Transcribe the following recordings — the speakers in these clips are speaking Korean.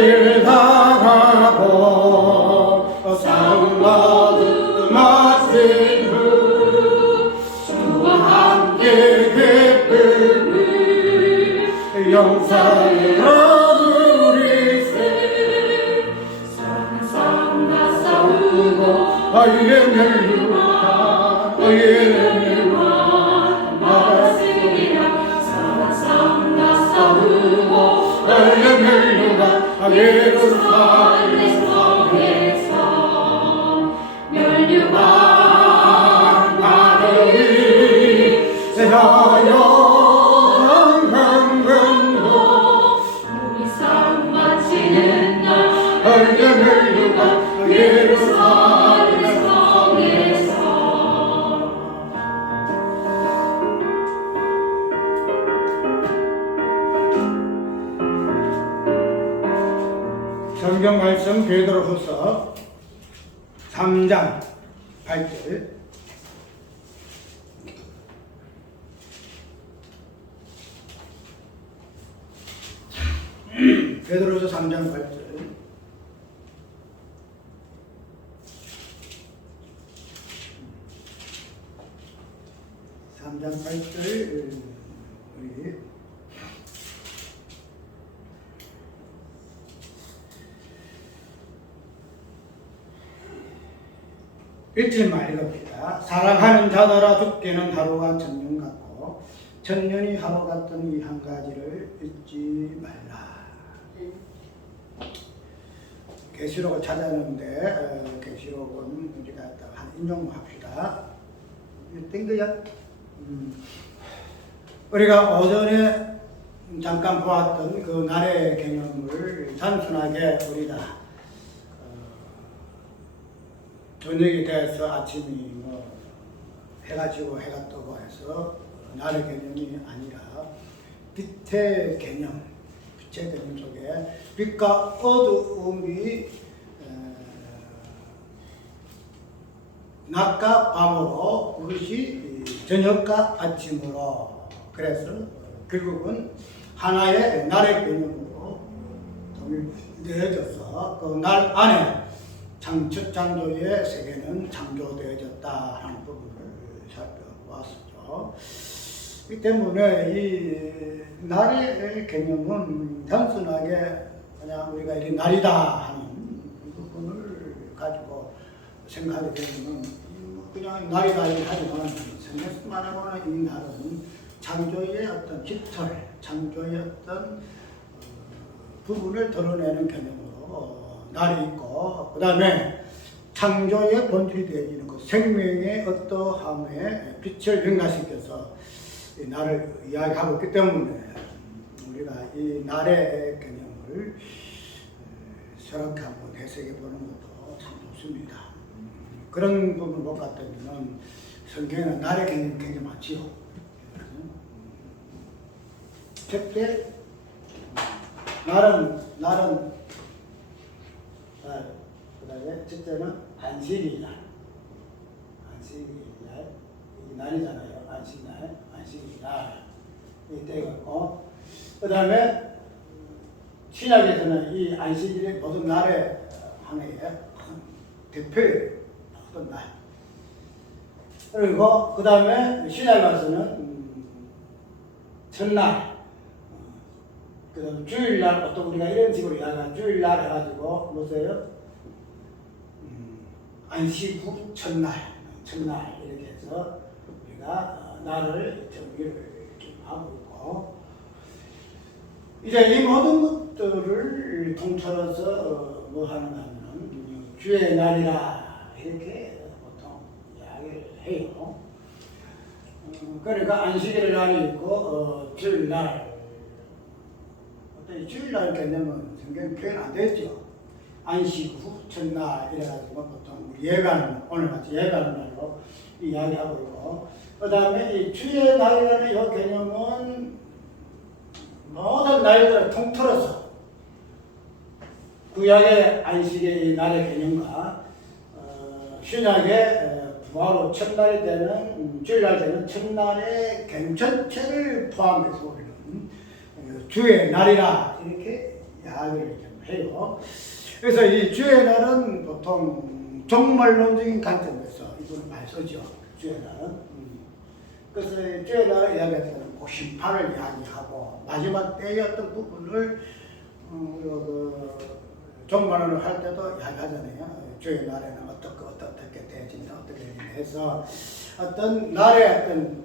길 바라보 상마음 마신 후 주와 함께 기쁨을 영상을 얻으리세 상상과 싸우고 할렐루야 할렐루야 말하시리라 상상과 싸우고 할렐루야 예루살렘 성에서 멸류관 하늘이 새하여 한강변도 우리 상 바치는 날 할렐루야 예루살렘 성에서 성경 말씀 베드로후서 3장 8절 베드로후서 3장 8절 3장 8절 우리 잊지 말겁니다. 사랑하는 자들아 죽기는 하루가 천년 같고 천년이 하루 같던 이 한 가지를 잊지 말라. 계시록을 찾았는데 계시록은 우리가 한 인용합시다. 된 거야? 우리가 오전에 잠깐 보았던 그 날의 개념을 단순하게 우리가 저녁이 돼서 아침이 해가 지고 해가 뜨고 해서 날의 개념이 아니라 빛의 개념 속에 빛과 어두움이 낮과 밤으로 그것이 저녁과 아침으로 그래서 결국은 하나의 날의 개념으로 통일되어져서 그 날 안에 첫 창조의 세계는 창조되어졌다 하는 부분을 살펴보았었죠. 이 때문에 이 날의 개념은 단순하게 그냥 우리가 이 날이다 하는 부분을 가지고 생각하게 되면 그냥 날이다 이렇게 하지만 생각해서 말하면 이 날은 창조의 어떤 깃털, 창조의 어떤 부분을 드러내는 개념으로 날이 있고 그 다음에 창조의 본질이 되어지는 그 생명의 어떠함에 빛을 변화시켜서 이 날을 이야기하고 있기 때문에 우리가 이 날의 개념을 새롭게 한번 해석해 보는 것도 참 좋습니다. 그런 부분을 못 봤다면 성경에는 날의 개념이 굉장히 많지요. 첫째, 날은 그 다음에 첫째는 안식일 날. 안식일 날. 이 날이잖아요. 안식날. 안식일 날. 이때였고. 그 다음에 신약에서는 이 안식일의 모든 날의 하나의 대표예요. 모든 날. 그리고 그 다음에 신약에 와서는 첫날. 그 다음에 주일날, 보통 우리가 이런 식으로 이야기하는 주일날 해가지고, 뭐세요? 안식 후 첫날 이렇게 해서 우리가 날을 정리를 이렇게 하고 있고, 이제 이 모든 것들을 통틀어서 뭐 하는가 하면 주의 날이라 이렇게 보통 이야기를 해요. 그러니까 안식일 날이 있고 주일날. 주일날 개념은 성경 표현 안 되죠. 안식 후 첫날 이래가지고 보통 우리 예배하는 오늘같이 예배하는 날로 이야기하고 있고, 그 다음에 이 주의 날이라는 이 개념은 모든 날들을 통틀어서 구약의 안식의 이 날의 개념과 신약의 부활로 첫날이 되는 주일날 되는 첫날의 개념 전체를 포함해서 우리는 주의 날이라 이렇게 이야기를 해요. 그래서 이 주의 날은 보통 종말론적인 관점에서 이걸 많이 쓰죠. 주의 날은. 그래서 주의 날을 이야기할 때는 그 심판을 이야기하고 마지막 때의 어떤 부분을 종말론을 할 때도 이야기하잖아요. 주의 날에는 어떻게 되어진다, 어떻게 해서 어떤 날의 어떤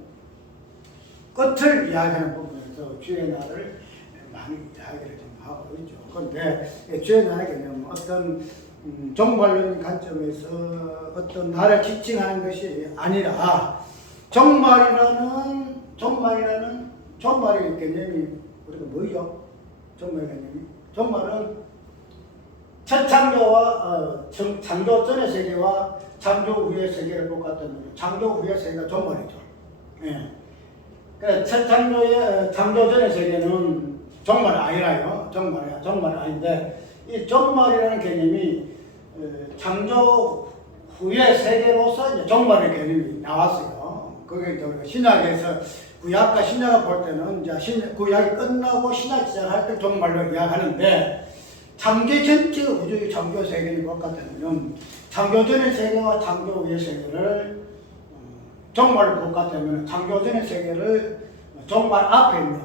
끝을 이야기하는 부분에서 주의 날을 많이 이야기를 좀 하고 있죠. 그런데 주의 날의 개념은 어떤 종말론적인 관점에서 어떤 날을 지칭하는 것이 아니라 종말의 개념이 우리가 뭐죠? 종말의 개념이 종말은 첫 창조와 창조 전의 세계와 창조 후의 세계를 똑같다면 창조 후의 세계가 종말이죠. 예. 그러니까 첫 창조 전의 세계는 종말이 아니라요. 종말이 아닌데 이 종말이라는 개념이 창조 후의 세계로서 이제 종말의 개념이 나왔어요. 그게 우리가 신약에서 구약과 신약을 볼 때는 이제 구약이 끝나고 신약 시작할 때 종말로 이야기하는데 창조 전체 우주의 창조 세계를 볼 것 같으면 창조 전의 세계와 창조 후의 세계를 종말로 볼 것 같으면 창조 전의 세계를 종말 앞에 있는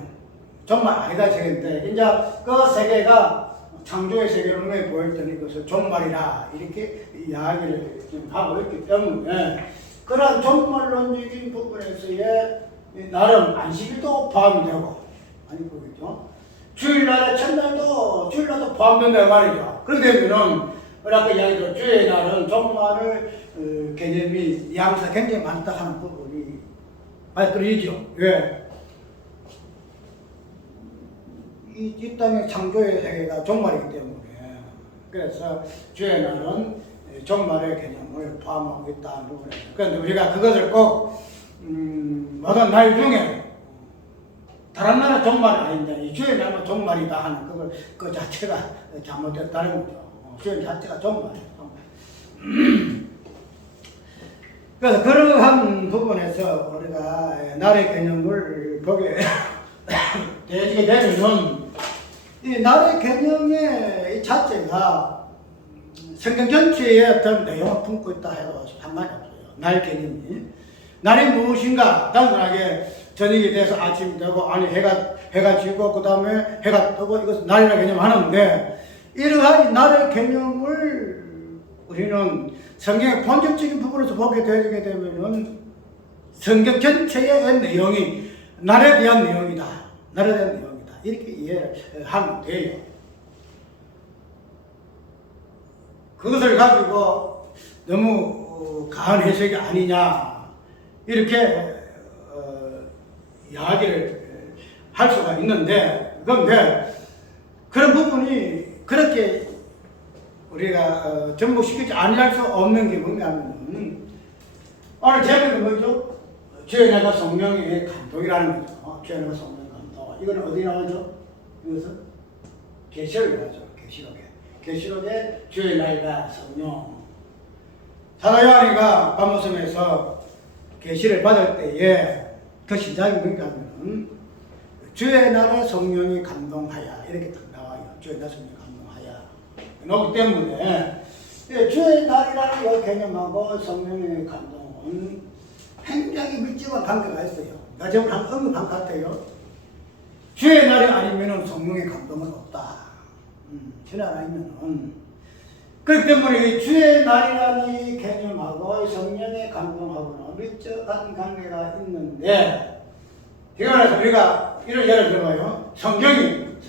종말 아니다 세계인데 이제 그 세계가 창조의 세계로 눈에 보일 때는 이것을 종말이라 이렇게 이야기를 좀 하고 있기 때문에 그런 종말론적인 부분에서의 나름 안식일도 포함이 되고 아니 그렇죠. 주일날에 첫날도 주일날도 포함된다 말이죠. 그렇게 되면은 아까 이야기했죠. 주의 날은 종말을 개념이 양사 굉장히 많다 하는 부분이 말들이죠. 왜? 이 땅의 창조의 세계가 종말이기 때문에 그래서 주의 날은 종말의 개념을 포함하고 있다는 부분이에요. 그런데 우리가 그것을 꼭 모든 날 중에 다른 날은 종말이 아닌데 이 주의 날은 종말이다 하는 그걸 그 자체가 잘못됐다는 거죠. 주의 자체가 종말이에요. 그래서 그러한 부분에서 우리가 날의 개념을 보게 되게 되면은 이 날의 개념의 이 자체가 성경 전체의 어떤 내용을 품고 있다 해도 상관이 없어요. 날 개념이 날이 무엇인가 단순하게 저녁이 돼서 아침이 되고 아니 해가 지고 그 다음에 해가 뜨고 이것은 날이라는 개념을 하는데 이러한 날의 개념을 우리는 성경의 본질적인 부분에서 보게 되게 되면은 성경 전체의 내용이 날에 대한 내용이다. 날에 대한 내용이다. 이렇게 이해를 하면 돼요. 그것을 가지고 너무 가한 해석이 아니냐 이렇게 이야기를 할 수가 있는데 그런데 그런 부분이 그렇게 우리가 전부시키지 아니할 수 없는 게 뭔가 하면 오늘 제목은 뭐죠? 주의 내가 성령의 감동이라는 거죠. 주의 내가 성령의 감동. 이거는 어디 나오죠? 이것은 계시록에 나오죠. 계시록에 주의 나이가 성령. 사도 요한이가 밤모섬에서 계시를 받을 때에 그 시작이 뭔가 하면 주의 날에 성령이 감동하여 이렇게 딱 나와요. 주의 날 성령이 감동하여. 그렇기 때문에 주의 날이라는 이 개념하고 성령의 감동은 굉장히 밀접한 관계가 있어요. 나 지금 언급한 것 같아요. 주의 날이 아니면 성령의 감동은 없다. 주의 날 아니면은. 그렇기 때문에 이 주의 날이라는 이 개념하고 성령의 감동하고는 밀접한 관계가 있는데, 그래서 우리가 이런 예를 들어봐요. 성경이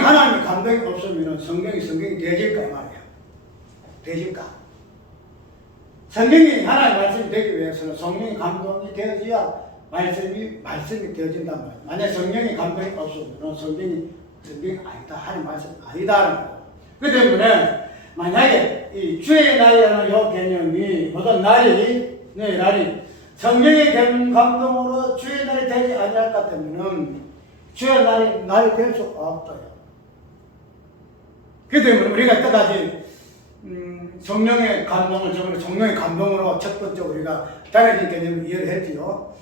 하나님의 감동이 없으면 성경이 되질까 말이야. 되질까? 성경이 하나님의 말씀이 되기 위해서는 성령의 감동이 되어져야 말씀이 되어진단 말이야. 만약 성령의 감동이 없으면 성경이 아니다. 하나님 말씀 아니다라는 거. 그 때문에 만약에 이 주의 날이라는 이 개념이 모든 날이 성령의 감동으로 주의 날이 되지 아니할 것 같으면 주의 날이 될 수 없어요. 그 때문에 우리가 끝까지 성령의 감동을 성령의 감동으로 첫 번째 우리가 단해진 개념을 이해를 했지요.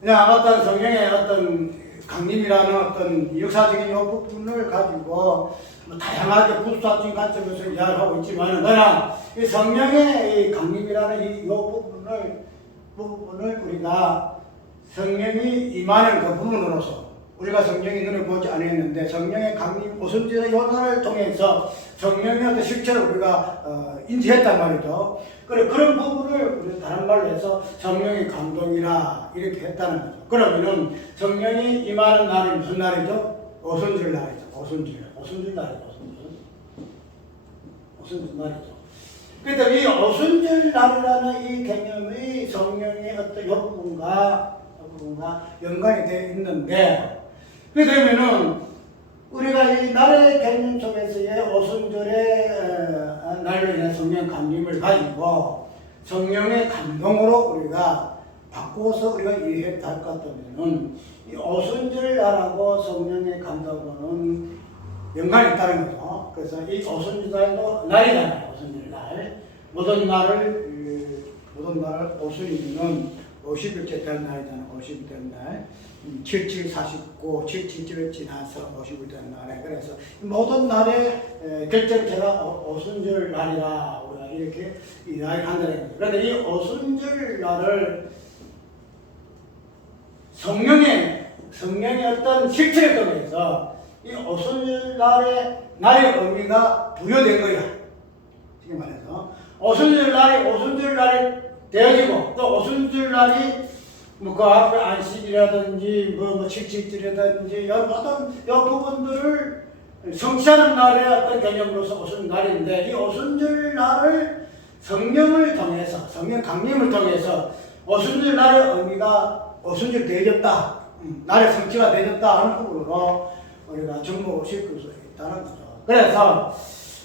그냥 어떤 성령의 어떤 강림이라는 어떤 역사적인 요 부분을 가지고 뭐 다양하게 부수적인 관점에서 이야기를 하고 있지만, 그러나 이 성령의 이 강림이라는 요 부분을 우리가 성령이 임하는 그 부분으로서, 우리가 성령이 눈에 보지 않았는데 성령의 강림 오순절의 요단을 통해서 성령의 어떤 실체를 우리가 인지했단 말이죠. 그런 부분을 우리 다른 말로 해서 성령의 감동이라 이렇게 했다는 거죠. 그러면은 성령이 임하는 날이 무슨 날이죠? 오순절 날이죠. 오순절 날이죠. 오순절 날이죠. 그래서 이 오순절 날이라는 이 개념이 성령의 어떤 요 부분과 연관이 되어 있는데, 그러면은 우리가 이 날의 개념 속에서의 오순절의 날로 인한 성령 감림을 가지고 성령의 감동으로 우리가 바꿔서 우리가 이해해야 할 것 같으면은 이 오순절 날하고 성령의 감동은 연관이 있다는 거죠. 그래서 이 오순절 날도 날이잖아요. 오순절 날. 모든 날을 오순이면 50일째 되는 날이잖아요. 50일 되는 날. 7749, 77일 지나서 50일 되는 날에. 그래서 모든 날의 결정 제가 오순절 날이라 우리가 이렇게 이야기를 한다는 거죠. 그런데 이 오순절 날을 성령의 어떤 실체를 통해서 이 오순절 날의 의미가 부여된 거야. 지금 말해서 오순절 날이 되어지고, 또 오순절 날이 그 앞에 안식이라든지 뭐 칠칠절이라든지 모든 이 부분들을 성취하는 날의 어떤 개념으로서 오순절 날인데, 이 오순절 날을 성령을 통해서, 성령 강림을 통해서 오순절 날의 의미가 오순절 되어졌다, 날의 성취가 되어졌다 하는 부분으로 우리가 접목을 시킬 수 있다는 거죠. 그래서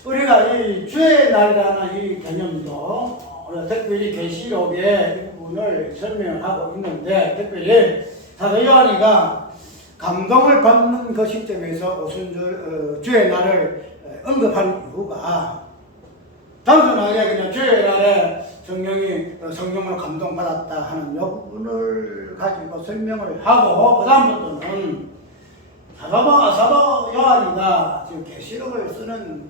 우리가 이 주의 날이라는 이 개념도 특별히 계시록의 이 부분을 설명하고 있는데, 특별히 사도 요한이가 감동을 받는 그 시점에서 오순절 주의 날을 언급한 이유가 단순하게 그냥 주의 날에 성령으로 감동받았다 하는 이 부분을 가지고 설명을 하고, 그 다음부터는 사도 요한이가 지금 계시록을 쓰는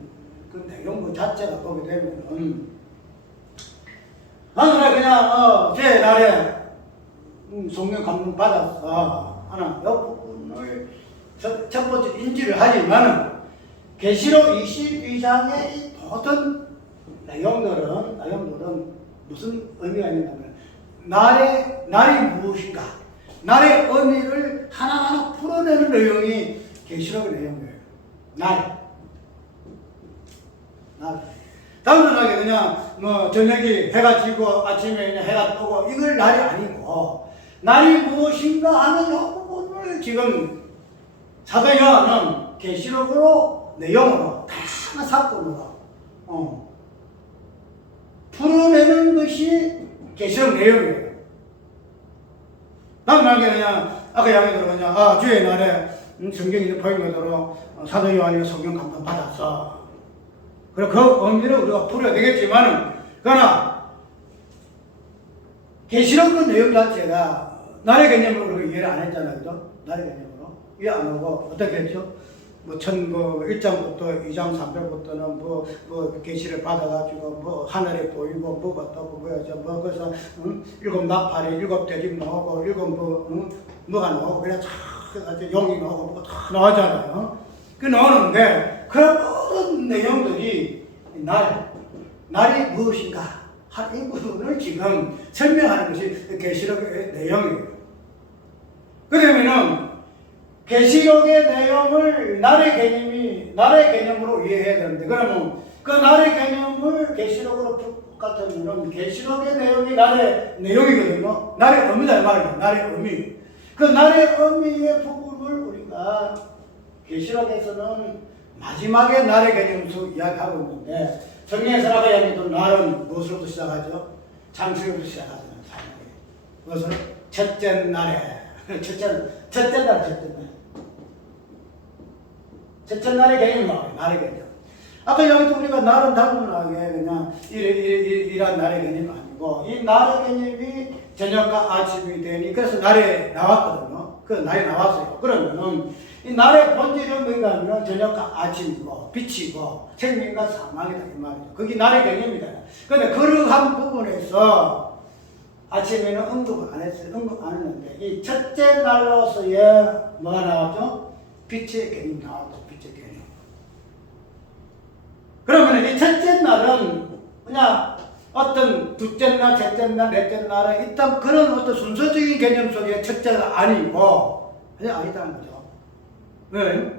그 내용 자체가 보게 되면은 나는 그냥 제 날에 성령 감동 받았어 하는 이 부분을 첫 번째 인지를 하지만은 계시록 22장의 이 모든 내용들은 무슨 의미가 있냐면 날이 무엇인가, 날의 의미를 하나하나 풀어내는 내용이 계시록의 내용이에요. 날. 단순하게 그냥 저녁이 해가 지고 아침에 해가 뜨고 이걸 날이 아니고, 날이 무엇인가 하는 이 부분을 지금 사도 요한은 계시록으로 내용으로 다양한 사건으로 풀어내는 것이 계시록 내용이에요. 단순하게 그냥 아까 이야기대로 그냥 주의 날에 성경이 보인 것대로 사도 요한이 성경 감동 받았어. 그리고 그 의미를 우리가 풀어야 되겠지만은, 그러나 계시록 그 내용 자체가 날의 개념으로 우리가 이해를 안 했잖아요. 그죠? 날의 개념으로 이해 안 하고 어떻게 했죠? 뭐 1장부터 2장 3절부터는 계시를 받아가지고 하늘에 보이고 뭐가 떠고 뭐죠? 그래서 일곱 나팔이 일곱 돼지 나오고 일곱 뭐가 나오고 그래 쫙 용이 나오고 뭐가 다 나오잖아요. 그 나오는데 그런 모든 내용들이 날이 무엇인가 하는 이 부분을 지금 설명하는 것이 계시록의 내용이에요. 그러면은 계시록의 내용을 날의 개념으로 이해해야 되는데, 그러면 그 날의 개념을 계시록으로 같으면 계시록의 내용이 날의 내용이거든요. 날의 의미다 이 말이에요. 날의 의미. 그 날의 의미의 부분을 우리가 계시록에서는 마지막에 날의 개념으로 이야기하고 있는데, 성경에서 아까 이야기했던 날은 무엇으로부터 시작하죠? 창세기부터 시작하잖아요. 무엇으로? 첫째 날에. 첫째 날의 개념이 나와요. 날의 개념. 아까 여기도 우리가 날은 단순하게 그냥 이런 날의 개념이 아니고, 이 날의 개념이 저녁과 아침이 되니 그래서 날에 나왔거든요. 그 날이 나왔어요. 그러면은 이 날의 본질은 뭔가 하면 저녁과 아침이고 빛이고 생명과 사망이다 이 말이죠. 그게 날의 개념이다. 그런데 그러한 부분에서 아침에는 언급을 안 했어요. 언급 안 했는데 이 첫째 날로서의 뭐가 나왔죠? 빛의 개념이 나왔죠. 빛의 개념. 그러면 이 첫째 날은 그냥 어떤 둘째 날, 셋째 날, 넷째 날은 일단 그런 어떤 순서적인 개념 속에 첫째가 아니고 그냥 아니다는 거죠. 왜?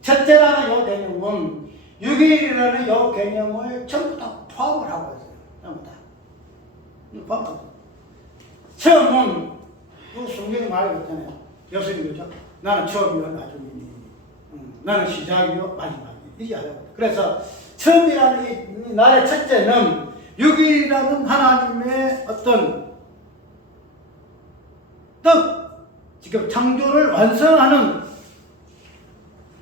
첫째라는 이 개념은 6일이라는 이 개념을 전부 다 포함을 하고 있어요. 전부 다. 포함하고. 처음은 이 성경이 말하고 있잖아요. 예수님이죠. 나는 처음이요 나중이니. 나는 시작이요 마지막이니. 이게 하려고. 그래서 처음이라는 이 날의 첫째는 6일이라는 하나님의 어떤 지금 창조를 완성하는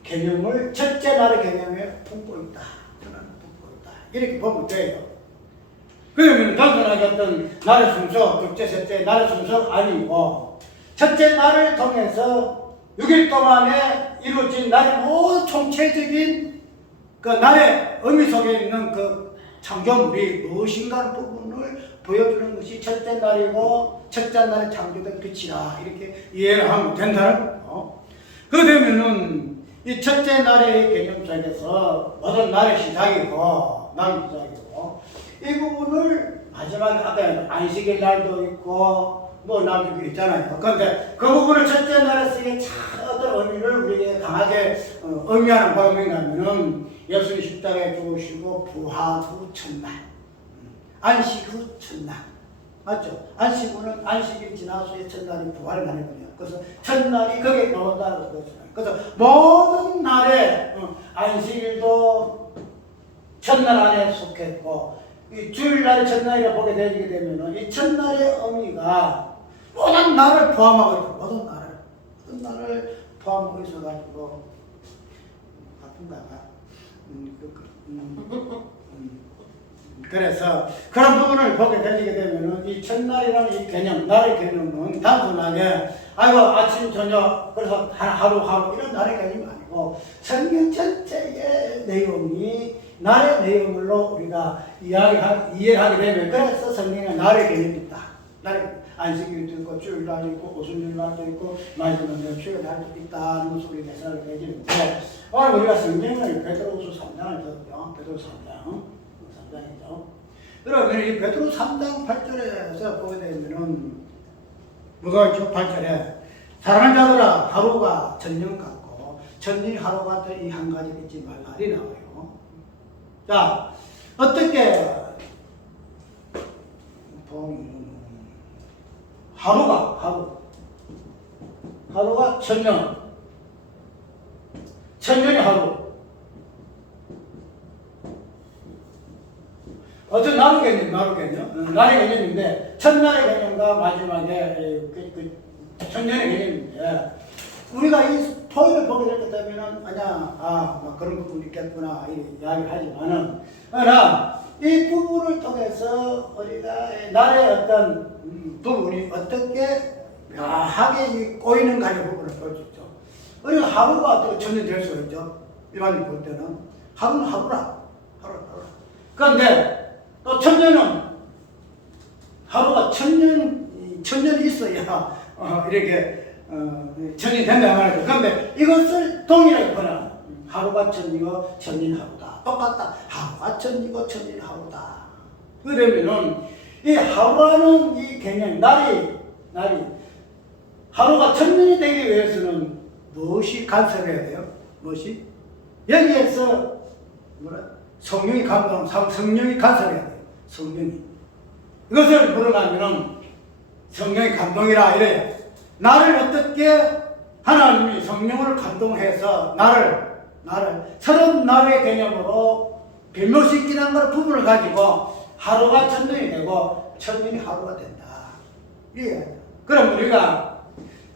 개념을 첫째 날의 개념에 품고 있다. 품고 있다. 이렇게 보면 돼요. 그러면 단순하게 어떤 날의 순서, 둘째, 셋째 날의 순서 아니고 첫째 날을 통해서 6일 동안에 이루어진 날의 모든 총체적인 그 날의 의미 속에 있는 그 창조물이 무엇인가 하는 부분을 보여주는 것이 첫째 날이고 첫째 날에 창조된 빛이라 이렇게 이해를 하면 된다는 거예요. 그 되면은 이 첫째 날의 개념 속에서 모든 날의 시작이고 이 부분을 마지막에 아까 안식일 날도 있고 뭐 날도 있잖아요. 그런데 그 부분을 첫째 날에 쓰기에 어떤 의미를 우리에게 강하게 의미하는 바가 뭐냐면은 예수님 십자가에 죽으시고 부활 후 첫날, 안식 후 첫날, 맞죠? 안식 후는 안식일 지나서의 첫날이 부활을 말하거든요. 그래서 첫날이 거기에 나온다는 거죠. 그래서 모든 날에 안식일도 첫날 안에 속했고 이 주일날이 첫날이라 보게 되면 이 첫날의 의미가 모든 날을 포함하고 있고 모든 날을 포함하고 있어가지고 아픈가? 그래서 그런 부분을 보게 되면 이 첫날이라는 이 개념, 날의 개념은 단순하게 아이고 아침 저녁 그래서 하루 이런 날의 개념이 아니고 성경 전체의 내용이 날의 내용으로 우리가 이해하게 되면 그래서 성경은 날의 개념이 있다. 날의 안식일도 있고 주일날도 있고 오순절날도 있고 마지막에 주일날도 있다는 것을 우리가 해석을 해주는데 오늘 우리가 성경을 베드로후서 3장을 줬죠. 베드로후서 3장이죠. 그러면 이 베드로후서 3장 8절에서 보게 되면은 뭐가 있죠? 8절에 사랑하는 자들아 하루가 천년 같고 천년이 하루 같은 이 한 가지 잊지 말라 이 나와요. 자 어떻게 하루가 천년이 하루. 어떤 날의 개념인데 첫날의 개념과 마지막에 천년의 개념인데 우리가 이 토요일을 보게 되면 막 그런 부분이 있겠구나 이렇게 이야기를 하지만은 그러나 이 부분을 통해서 우리가 날의 어떤 부분이 어떻게 묘하게 꼬이는가 하는 부분을 볼 수 있죠. 우리가 하루가 어떻게 천년이 될 수가 있죠. 일반인 볼 때는 하루는 하루라. 그런데 또 천년은 하루가 천년이 있어야 이렇게 천년이 된다 말이죠. 그런데 이것을 동일하게 보나 하루가 천이고 천년 하루다. 똑같다. 하루가 천이고 천년 하루다. 그러면은 이 하루라는 이 개념 날이 하루가 천년이 되기 위해서는 무엇이 간섭해야 돼요? 무엇이? 여기에서 성령이 간섭해야 돼요. 성령이. 이것을 물어가면은 성령의 감동이라 이래요. 나를 어떻게 하나님이 성령을 감동해서 나를 서른 날의 개념으로 변모시키는 걸 부분을 가지고 하루가 천년이 되고 천년이 하루가 된다. 이게 그럼 우리가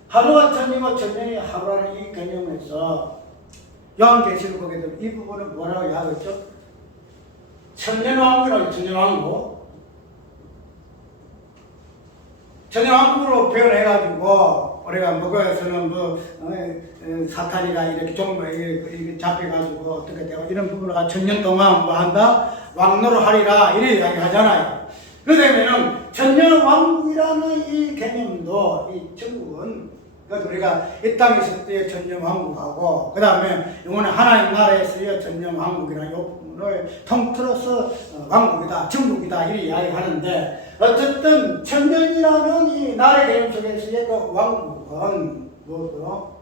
하루가 천이고 천년이 하루라는 이 개념에서 요한계시를 보게 되면 이 부분을 뭐라고 하고 있죠? 천년왕국이라고 천년왕국 천년왕국으로 표현해가지고 우리가 뭐거에서는 사탄이가 이렇게 좀 이렇게 잡혀가지고 어떻게 되고 이런 부분을 천년 동안 뭐 한다 왕노를 하리라 이래 이야기하잖아요. 그러면은 천년왕국이라는 이 개념도 이 천국은 우리가 이 땅에 있을 때의 천년왕국하고 그 다음에 이거는 하나님 나라에서의 천년왕국이라는 이 부분을 통틀어서 왕국이다 천국이다 이렇게 이야기하는데 어쨌든 천년이라는 이 나라의 개념 속에서의 그 왕국은 무엇으로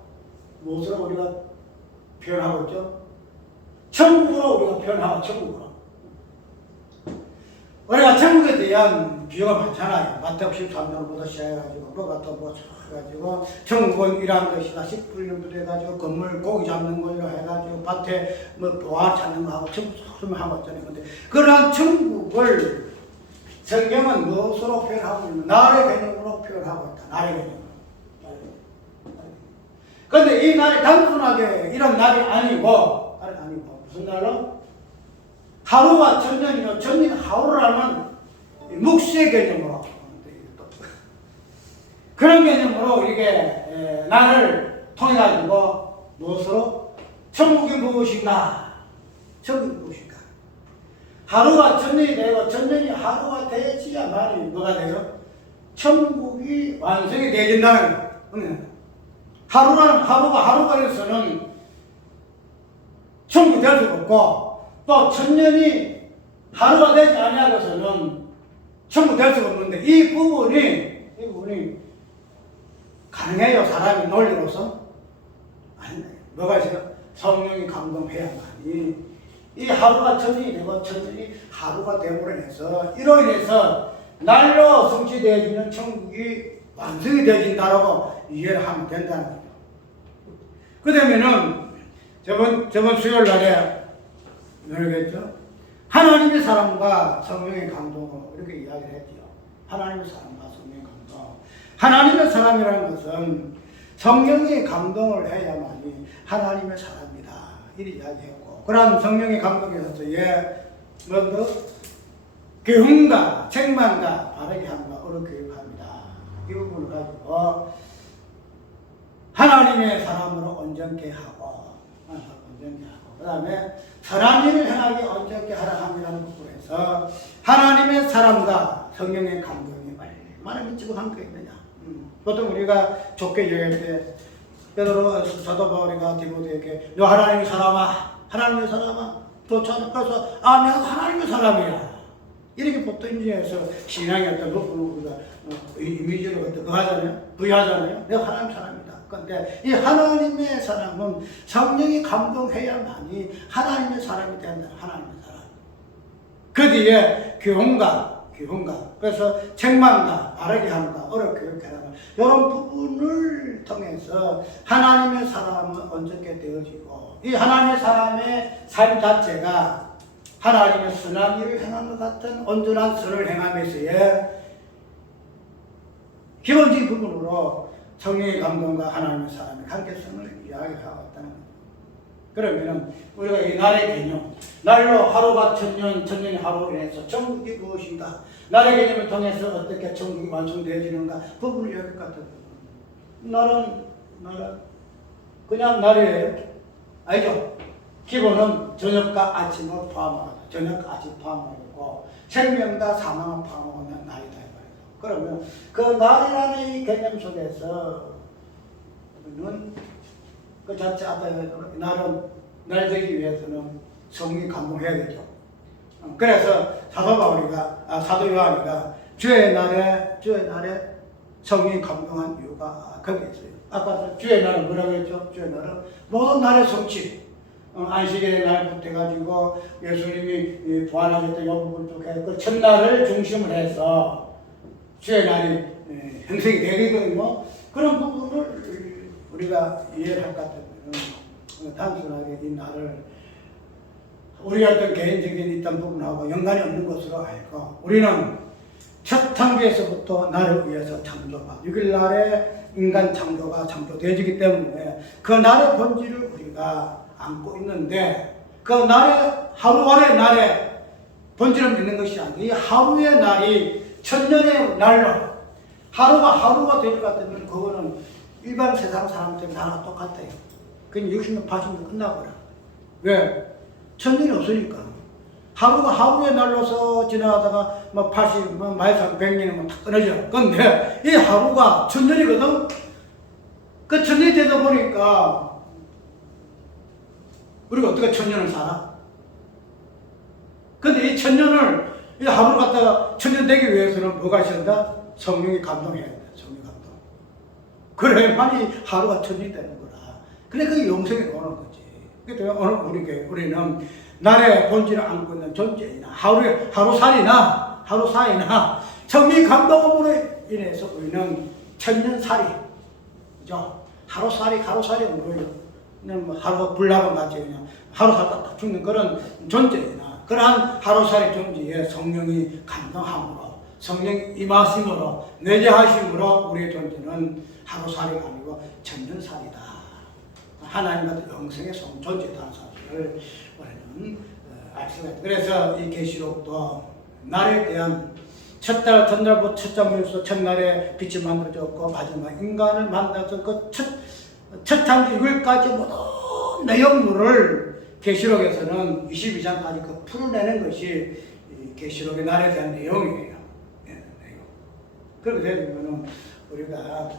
우리가 표현하고 있죠? 천국으로 우리가 표현하고 천국으로 우리가 천국에 대한 비유가 많잖아요. 마태복음 13장부터 시작해가지고 뭐가 또 뭐 해가지고 천국은 이러한 것이다. 씨 뿌리는부터 해가지고 건물 고기 잡는 거로 해가지고 밭에 뭐 보화 찾는 거 하고 천국 하고 있잖아요. 근데 그러한 천국을 성경은 무엇으로 표현하고 있는 나라의 개념으로 표현하고 있다. 나라의 개념으로. 그런데 이 날이 단순하게 이런 날이 아니고 무슨 날로? 하루가 천년이요. 천년 하루라는 묵시의 개념으로 그런 개념으로 이게 나를 통해 가지고 무엇으로 천국이 무엇인가? 천국이 무엇인가? 하루가 천년이 되고 천년이 하루가 되어야만이 뭐가 돼요? 천국이 완성이 되어진다는 거예요. 하루가 돼서는 천국이 될 수가 없고 또 천년이 하루가 되지 아니하고서는 천국 될 수가 없는데 이 부분이 가능해요. 사람의 논리로서? 아니, 뭐가 있어요? 성령이 감동해야만이 이 하루가 천년이 되고 천년이 하루가 됨으로 인해서 이로 인해서 날로 성취되어지는 천국이 완성이 되어진다라고 이해를 하면 된다는 거죠. 그러면은 저번 수요일 날에 뭐라겠죠? 하나님의 사랑과 성령의 감동을 이렇게 이야기를 했죠. 하나님의 사랑과 성령의 감동. 하나님의 사랑이라는 것은 성령의 감동을 해야만이 하나님의 사랑이다. 이렇게 이야기했고, 그런 성령의 감동에 있어서 먼저 교훈과 책망과 바르게 함과 어로 교육합니다. 이 부분을 가지고 하나님의 사람으로 온전케 하고 그 다음에 선한 일을 행하게 온전케 하라 함이라는 부분에서 하나님의 사랑과 성령의 감동이 얼마나 미치고 함께 있느냐. 보통 우리가 좋게 얘기할 때 베드로 사도 바울이가 디모데에게 너 하나님의 사람아 좋잖아. 그래서 내가 하나님의 사람이야 이렇게 보통 인지해서 신앙의 어떤 부분을 우리가 이미지로 하잖아요. 부여하잖아요. 내가 하나님의 사람이다. 그런데 이 하나님의 사람은 성령이 감동해야만이 하나님의 사람이 된다. 하나님의 사람. 그 뒤에 교훈과 그래서 책망과 바르게 함과 어렵게 교육해라. 이런 부분을 통해서 하나님의 사람은 온전케 되어지고 이 하나님의 사람의 삶 자체가 하나님의 선한 일을 행한 것 같은 온전한 선을 행함에서의 기본적인 부분으로 성령의 감동과 하나님의 사람의 관계성을 이야기하고 있다는 거예요. 그러면은 우리가 이 날의 개념, 날로 하루가 천년이 하루로 인해서 천국이 무엇인가, 날의 개념을 통해서 어떻게 천국이 완성되어지는가 부분을 여길 것 같아요. 날은 그냥 날이에요. 알죠? 기본은 저녁과 아침을 포함하고 저녁과 아침 포함하고 생명과 사망을 포함하는 날이다. 그러면 그 날이라는 이 개념 속에서 우리는 그 자체 앞에 날 되기 위해서는 성령이 감동해야겠죠. 그래서 사도 요한이가 주의 날에 성령이 감동한 이유가 거기에 있어요. 아까 주의 날은 뭐라고 했죠? 주의 날은 모든 날의 성취. 안식일의 날부터 해가지고 예수님이 부활하셨던 이 부분 쪽에 그 첫날을 중심으로 해서 주의 날이 형성이 되거든요. 그런 부분을 우리가 이해를 할 것 같으면 단순하게 이 날을 우리 어떤 개인적인 있던 부분하고 연관이 없는 것으로 알고 우리는 첫 창조에서부터 나를 위해서 창조가 6일 날에 인간 창조가 창조되어지기 때문에 그 날의 본질을 우리가 안고 있는데 그 날의 하루의 날에 본질을 믿는 것이 아니고 이 하루의 날이 천년의 날로 하루가 될 것 같으면 그거는 일반 세상 사람들은 다 똑같아요. 그냥 60년, 80년 끝나버려. 왜? 천년이 없으니까. 하루에 날로서 지나가다가 뭐 80, 뭐 마이상 100년이면 다 끊어져. 근데 이 하루가 천년이거든? 그 천년이 되다 보니까 우리가 어떻게 천년을 살아? 근데 이 천년을, 이 하루를 갖다가 천년 되기 위해서는 뭐가 있어야 된다? 성령이 감동해야 된다. 성령 감동. 그래야만이 하루가 천년이 되는 거라. 그래, 그게 영생이 오는 거지. 그래서 오늘 우리는 날의 본질을 안고 있는 존재이나 하루살이나 성령 감동으로 인해서 우리는 천년살이, 그죠? 하루살이 뭐예요? 그냥 뭐 하루가 불나방 같이 그냥 하루 살다 딱 죽는 그런 존재이나 그러한 하루살이 존재에 성령이 감동함으로 성령 임하심으로 내재하심으로 우리의 존재는 하루살이가 아니고 천년살이다. 하나님 같은 영생의 존재다는 사실을 우리는 알 수가 있다. 그래서 이 계시록도 날에 대한 첫날부터 첫 장면에서 첫날에 빛이 만들어졌고 마지막 인간을 만나서 그 첫 창조 6일까지 모든 내용물을 계시록에서는 22장까지 그 풀어내는 것이 계시록의 날에 대한 내용이에요. 그렇게 되면 우리가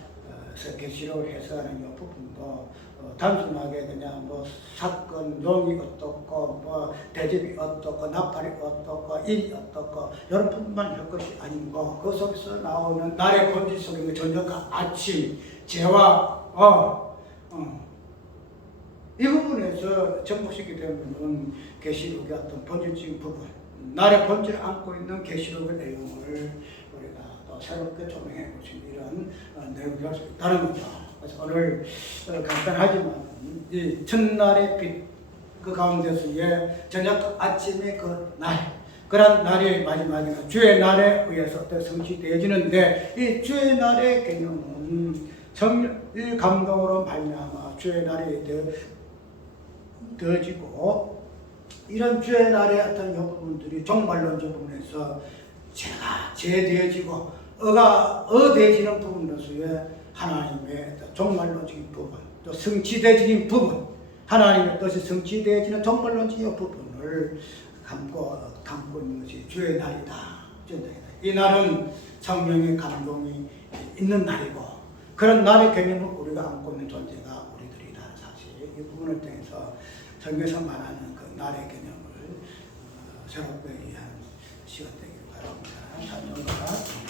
계시록을 해석하는 이 부분도 단순하게 그냥 뭐 사건, 용이 어떻고 뭐 대접이 어떻고 나팔이 어떻고 일이 어떻고 이런 뿐만 할 것이 아니고 그 속에서 나오는 날의 본질 속에 저녁과 아침, 재와 이 부분에서 접목시키게 되면 계시록의 어떤 본질적인 부분, 날의 본질을 안고 있는 계시록의 내용을 우리가 또 새롭게 조명해 보신 이런 내용을 할 수 있다는 거죠. 그래서 오늘 간단하지만 이 첫날의 빛 그 가운데서의 저녁 아침의 그 날, 그런 날이 마지막에는 주의 날에 의해서 성취되어지는데 이 주의 날의 개념은 성령 감동으로 말미암아 주의 날이 되어지고 이런 주의 날의 어떤 부분들이 종말론적 부분에서 재되어지고 어되어지는 부분으로서의 하나님의 종말론적인 부분, 또 성취되어지는 부분, 하나님의 뜻이 성취되어지는 종말론적인 부분을 담고 있는 것이 주의 날이다. 이 날은 성령의 감동이 있는 날이고 그런 날의 개념을 우리가 안고 있는 존재가 우리들이라는 사실, 이 부분을 통해서 성경에서 말하는 그 날의 개념을 새롭게 이해하는 시간 되기를 바랍니다. 감사합니다.